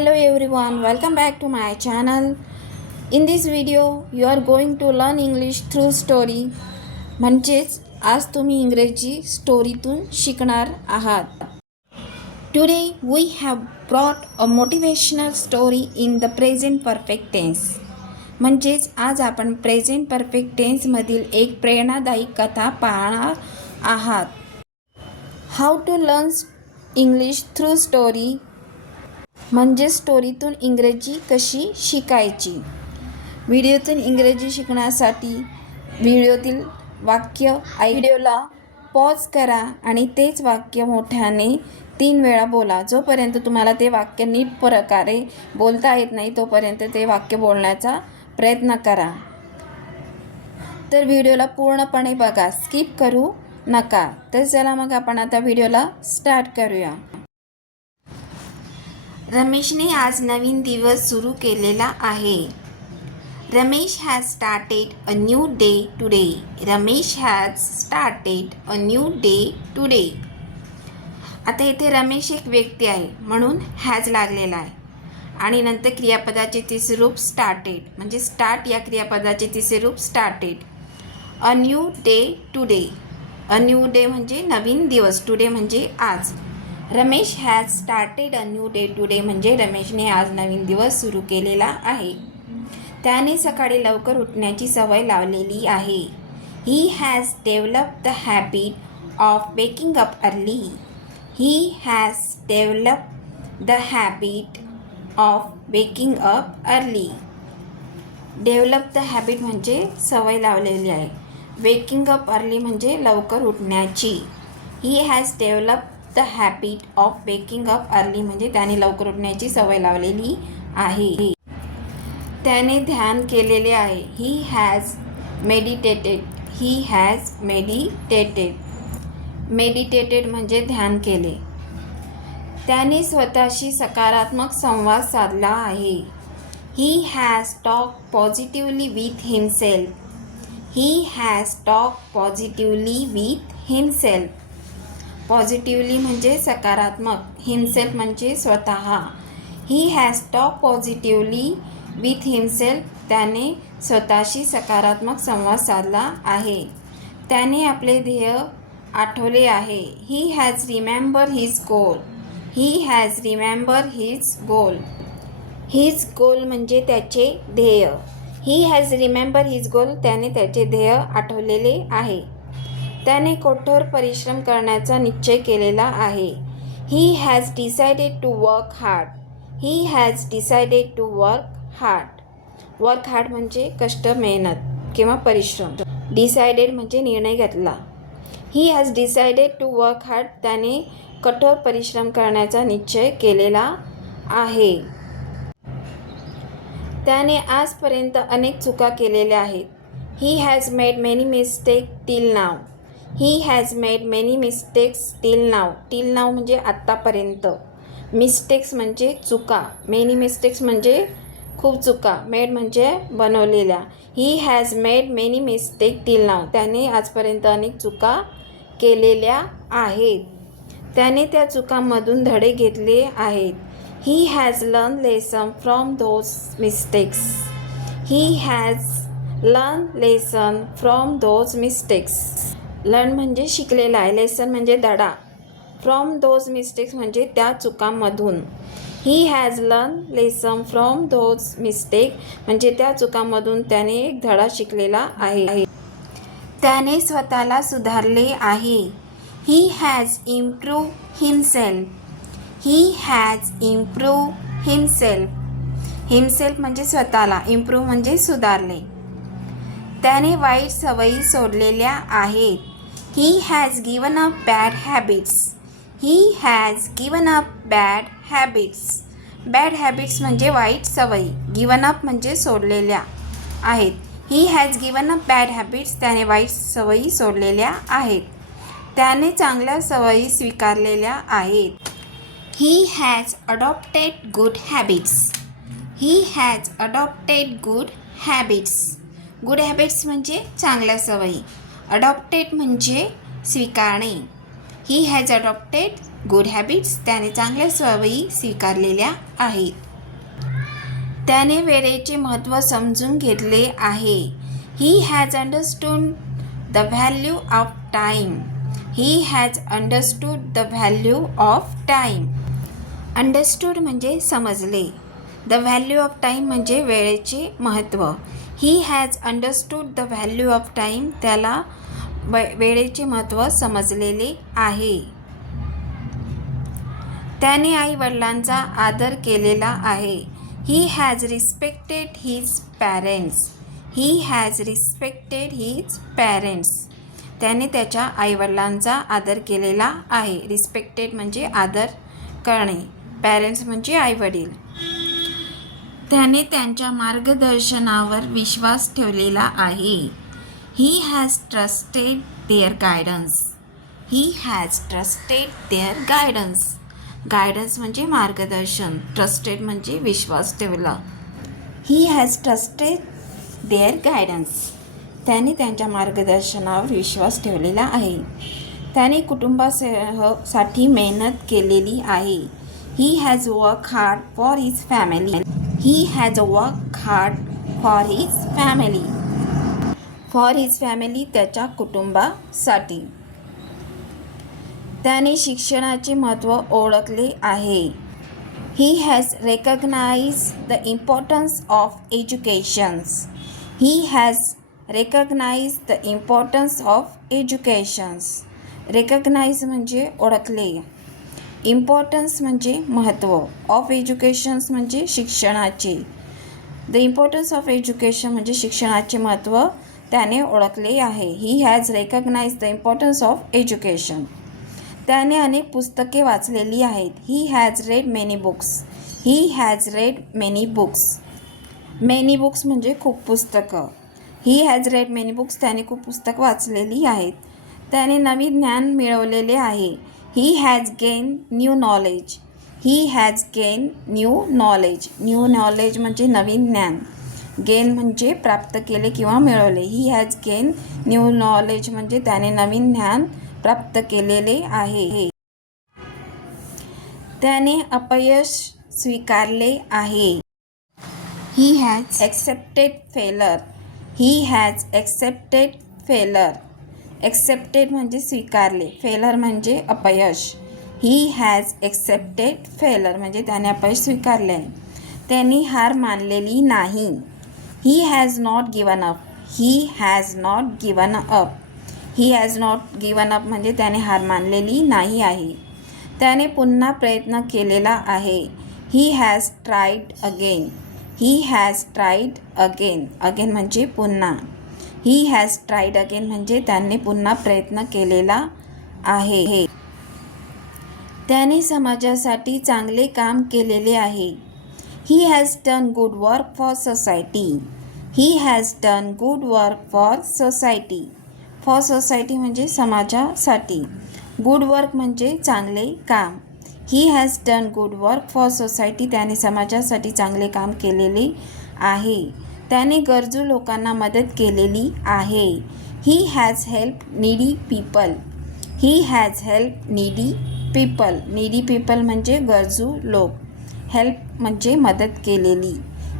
Hello everyone, welcome back to my channel. In this video, you are going to learn English through story. म्हणजेच आज तुम्ही इंग्रजी स्टोरीतून शिकणार आहात. Today we have brought a motivational story in the present perfect tense. म्हणजेच आज आपण present perfect टेन्समधील एक प्रेरणादायी कथा पाहणार आहात. How to learn English through story म्हणजे स्टोरीतून इंग्रजी कशी शिकायची. व्हिडिओतून इंग्रजी शिकण्यासाठी व्हिडिओतील वाक्य व्हिडिओला पॉज करा आणि तेच वाक्य मोठ्याने 3 वेळा बोला. जोपर्यंत तुम्हाला ते वाक्य नीट प्रकारे बोलता येत नाही तोपर्यंत ते वाक्य बोलण्याचा प्रयत्न करा. तर व्हिडिओला पूर्णपणे बघा, स्किप करू नका. तर चला मग आपण आता व्हिडिओला स्टार्ट करूया. रमेशने आज नवीन दिवस सुरू केलेला आहे. Ramesh has started a new day today. Ramesh has started a new day today. आता इथे रमेश एक व्यक्ती आहे म्हणून हॅज लागलेला आहे आणि नंतर क्रियापदाचे तिसरे रूप स्टार्टेड म्हणजे स्टार्ट या क्रियापदाचे तिसरे रूप started. A new day today. A new day म्हणजे नवीन दिवस, टुडे म्हणजे आज. Ramesh has started a new day today म्हणजे रमेशने आज नवीन दिवस सुरू केलेला आहे. त्याने सकाळी लवकर उठण्याची सवय लावलेली आहे. He has developed the habit of waking up early. He has developed the habit of waking up early. Develop the habit म्हणजे सवय लावलेली आहे. वेकिंग अप अर्ली म्हणजे लवकर उठण्याची. He has develop the habit of waking up early म्हणजे त्याने लवकर उठण्याची सवय लावलेली आहे. त्याने ध्यान केलेले आहे. He has meditated. He has meditated. Meditated म्हणजे ध्यान केले. त्याने स्वतःशी सकारात्मक संवाद साधला आहे. He has talk positively with himself. He has talk positively with himself. Positively म्हणजे सकारात्मक, हिमसेल्फ म्हणजे स्वतः. He has talk positively with himself. त्याने स्वतःशी सकारात्मक संवाद साधला आहे. त्याने आपले ध्येय आठवले आहे. He has remember his goal. He has remember his goal. His goal म्हणजे त्याचे ध्येय. He has remember his goal. त्याने त्याचे ध्येय आठवलेले आहे. त्याने कठोर परिश्रम करण्याचा निश्चय केलेला आहे. He has decided to work hard. He has decided to work hard. Work hard म्हणजे कष्ट, मेहनत किंवा परिश्रम. डिसाइडेड म्हणजे निर्णय घेतला. He has decided to work hard. त्याने कठोर परिश्रम करण्याचा निश्चय केलेला आहे. त्याने आजपर्यंत अनेक चुका केलेल्या आहेत. He has made many mistake till now. He has made many mistakes till now. Till नाव म्हणजे आत्तापर्यंत. मिस्टेक्स म्हणजे चुका. मेनी मिस्टेक्स म्हणजे खूप चुका. मेड म्हणजे बनवलेल्या. He has made many mistake till नाव. त्याने आजपर्यंत अनेक चुका केलेल्या आहेत. त्याने त्या चुकांमधून धडे घेतले आहेत. He has learn lesson from those mistakes. He has learn lesson from those mistakes. Learn म्हणजे शिकलेला आहे. लेसन म्हणजे धडा. फ्रॉम दोज मिस्टेक्स म्हणजे त्या चुकांमधून. He has learn lesson from those mistake म्हणजे त्या चुकांमधून त्याने एक धडा शिकलेला आहे. त्याने स्वतःला सुधारले आहे. He has improve himself. He has improve himself. Himself म्हणजे स्वतःला, इम्प्रूव्ह म्हणजे सुधारले. त्याने वाईट सवयी सोडलेल्या आहेत. He has given up bad habits. He has given up bad habits. Bad habits म्हणजे वाईट सवयी. गिवन अप म्हणजे सोडलेल्या आहेत. He has given up bad habits. त्याने वाईट सवयी सोडलेल्या आहेत. त्याने चांगल्या सवयी स्वीकारलेल्या आहेत. He has adopted good habits. He has adopted good habits. Good habits म्हणजे चांगल्या सवयी. अडॉप्टेड म्हणजे स्वीकारणे. He has adopted good habits. त्याने चांगल्या सवयी स्वीकारलेल्या आहेत. त्याने वेळेचे महत्त्व समजून घेतले आहे. He has understood the value of time. He has understood the value of time. Understood म्हणजे समजले. द व्हॅल्यू ऑफ टाईम म्हणजे वेळेचे महत्त्व. ही has understood the value of time. त्याला वेळेचे महत्त्व समजलेले आहे. त्याने आई वडिलांचा आदर केलेला आहे. He has respected his parents. He has respected his parents. त्याने त्याच्या आईवडिलांचा आदर केलेला आहे. रिस्पेक्टेड म्हणजे आदर करणे. पॅरेंट्स म्हणजे आईवडील. त्याने त्यांच्या मार्गदर्शनावर विश्वास ठेवलेला आहे. He has trusted their guidance. He has trusted their guidance. Guidance म्हणजे मार्गदर्शन. ट्रस्टेड म्हणजे विश्वास ठेवला. He has trusted their guidance. त्याने त्यांच्या मार्गदर्शनावर विश्वास ठेवलेला आहे. त्याने कुटुंबासाठी मेहनत केलेली आहे. He has work hard for his family. He has work hard for his family. For his family त्याच्या कुटुंबासाठी. त्याने शिक्षणाचे महत्त्व ओळखले आहे. He has recognized the importance of educations. He has recognized the importance of educations. Recognize म्हणजे ओळखले. Importance म्हणजे महत्त्व. ऑफ एज्युकेशन्स म्हणजे शिक्षणाचे. द इम्पॉर्टन्स ऑफ एज्युकेशन म्हणजे शिक्षणाचे महत्त्व त्याने ओळखले आहे. He has recognized the importance of education. त्याने अनेक पुस्तके वाचलेली आहेत. He has red many books. He has red many books. Many books म्हणजे खूप पुस्तकं. He has red many books. त्याने खूप पुस्तकं वाचलेली आहेत. त्याने नवीन ज्ञान मिळवलेले आहे. He has gain new knowledge. He has gain new knowledge. New knowledge म्हणजे नवीन ज्ञान. गेन म्हणजे प्राप्त केले किंवा मिळवले. He has gain new knowledge म्हणजे त्याने नवीन ज्ञान प्राप्त केलेले आहे. त्याने अपयश स्वीकारले आहे. ही हॅज ॲक्सेप्टेड फेलर. ही हॅज ॲक्सेप्टेड फेलर. ॲक्सेप्टेड म्हणजे स्वीकारले. फेलर म्हणजे अपयश. ही हॅज ॲक्सेप्टेड फेलर म्हणजे त्याने अपयश स्वीकारले आहे. त्यांनी हार मानलेली नाही. He has not given up. He has not given up. He has not given up म्हणजे त्याने हार मानलेली नाही आहे. त्याने पुन्हा प्रयत्न केलेला आहे. He has tried again. He has tried again. Again म्हणजे पुन्हा. ही हॅज ट्राईड अगेन म्हणजे त्याने पुन्हा प्रयत्न केलेला आहे. त्याने समाजासाठी चांगले काम केलेले आहे. He has done good work for society. He has done good work for society. For society म्हणजे समाजासाठी. गुड वर्क म्हणजे चांगले काम. He has done good work for society. त्याने समाजासाठी चांगले काम केलेले आहे. त्याने गरजू लोकांना मदत केलेली आहे. He has help needy people. He has help needy people. Needy people म्हणजे गरजू लोक. हेल्प म्हणजे मदत केलेली.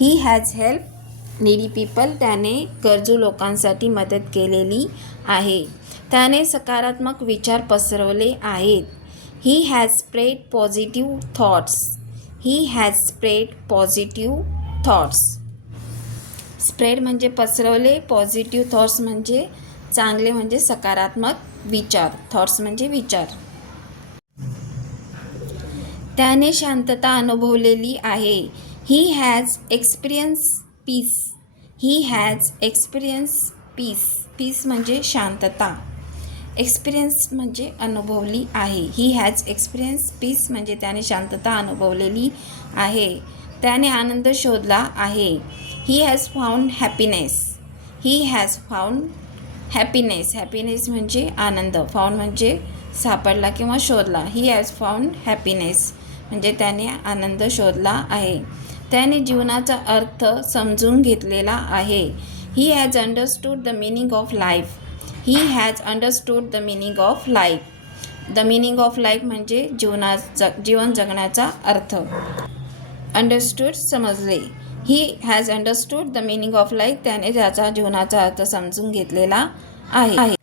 He has help needy people. त्याने गरजू लोकांसाठी मदत केलेली आहे. त्याने सकारात्मक विचार पसरवले आहेत. He has spread positive thoughts. He has spread positive thoughts. Spread म्हणजे पसरवले. पॉझिटिव्ह थॉट्स म्हणजे चांगले म्हणजे सकारात्मक विचार. थॉट्स म्हणजे विचार. त्याने शांतता अनुभवलेली आहे. He has experience peace. He has experience peace. Peace म्हणजे शांतता. एक्सपिरियन्स म्हणजे अनुभवली आहे. ही हॅज एक्सपिरियन्स पीस म्हणजे त्याने शांतता अनुभवलेली आहे. त्याने आनंद शोधला आहे. He has found happiness. He has found happiness. Happiness म्हणजे आनंद. फाउंड म्हणजे सापडला किंवा शोधला. ही हॅज फाउंड हॅपीनेस म्हणजे त्याने आनंद शोधला आहे. त्याने जीवनाचा अर्थ समजून घेतलेला आहे. He has understood the meaning of life. He has understood the meaning of life. The meaning of life म्हणजे जीवन जगण्याचा अर्थ. अंडरस्टूड समजले. He has understood the meaning of life. त्याने त्याचा जीवनाचा अर्थ समजून घेतलेला आहे.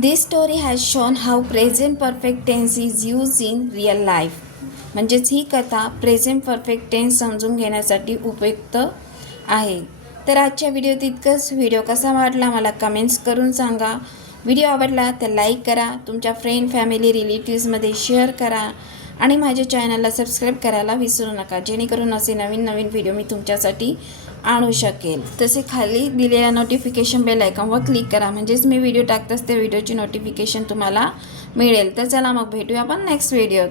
This story has shown how present perfect tense is use in real life. म्हणजेच ही कथा प्रेझेंट परफेक्ट टेन्स समजून घेण्यासाठी उपयुक्त आहे. तर आजच्या व्हिडिओत इतकंच. व्हिडिओ कसा वाटला मला कमेंट्स करून सांगा. व्हिडिओ आवडला तर लाईक करा, तुमच्या फ्रेंड फॅमिली रिलेटिव्समध्ये शेअर करा आणि माझ्या चॅनलला सबस्क्राईब करायला विसरू नका, जेणेकरून असे नवीन नवीन व्हिडिओ मी तुमच्यासाठी आणू शकेल. तसे खाली दिलेल्या नोटिफिकेशन बेल आयकॉनवर क्लिक करा, म्हणजेच मी व्हिडिओ टाकताच त्या व्हिडिओची नोटिफिकेशन तुम्हाला मिळेल. तर चला मग भेटूया आपण नेक्स्ट व्हिडिओत.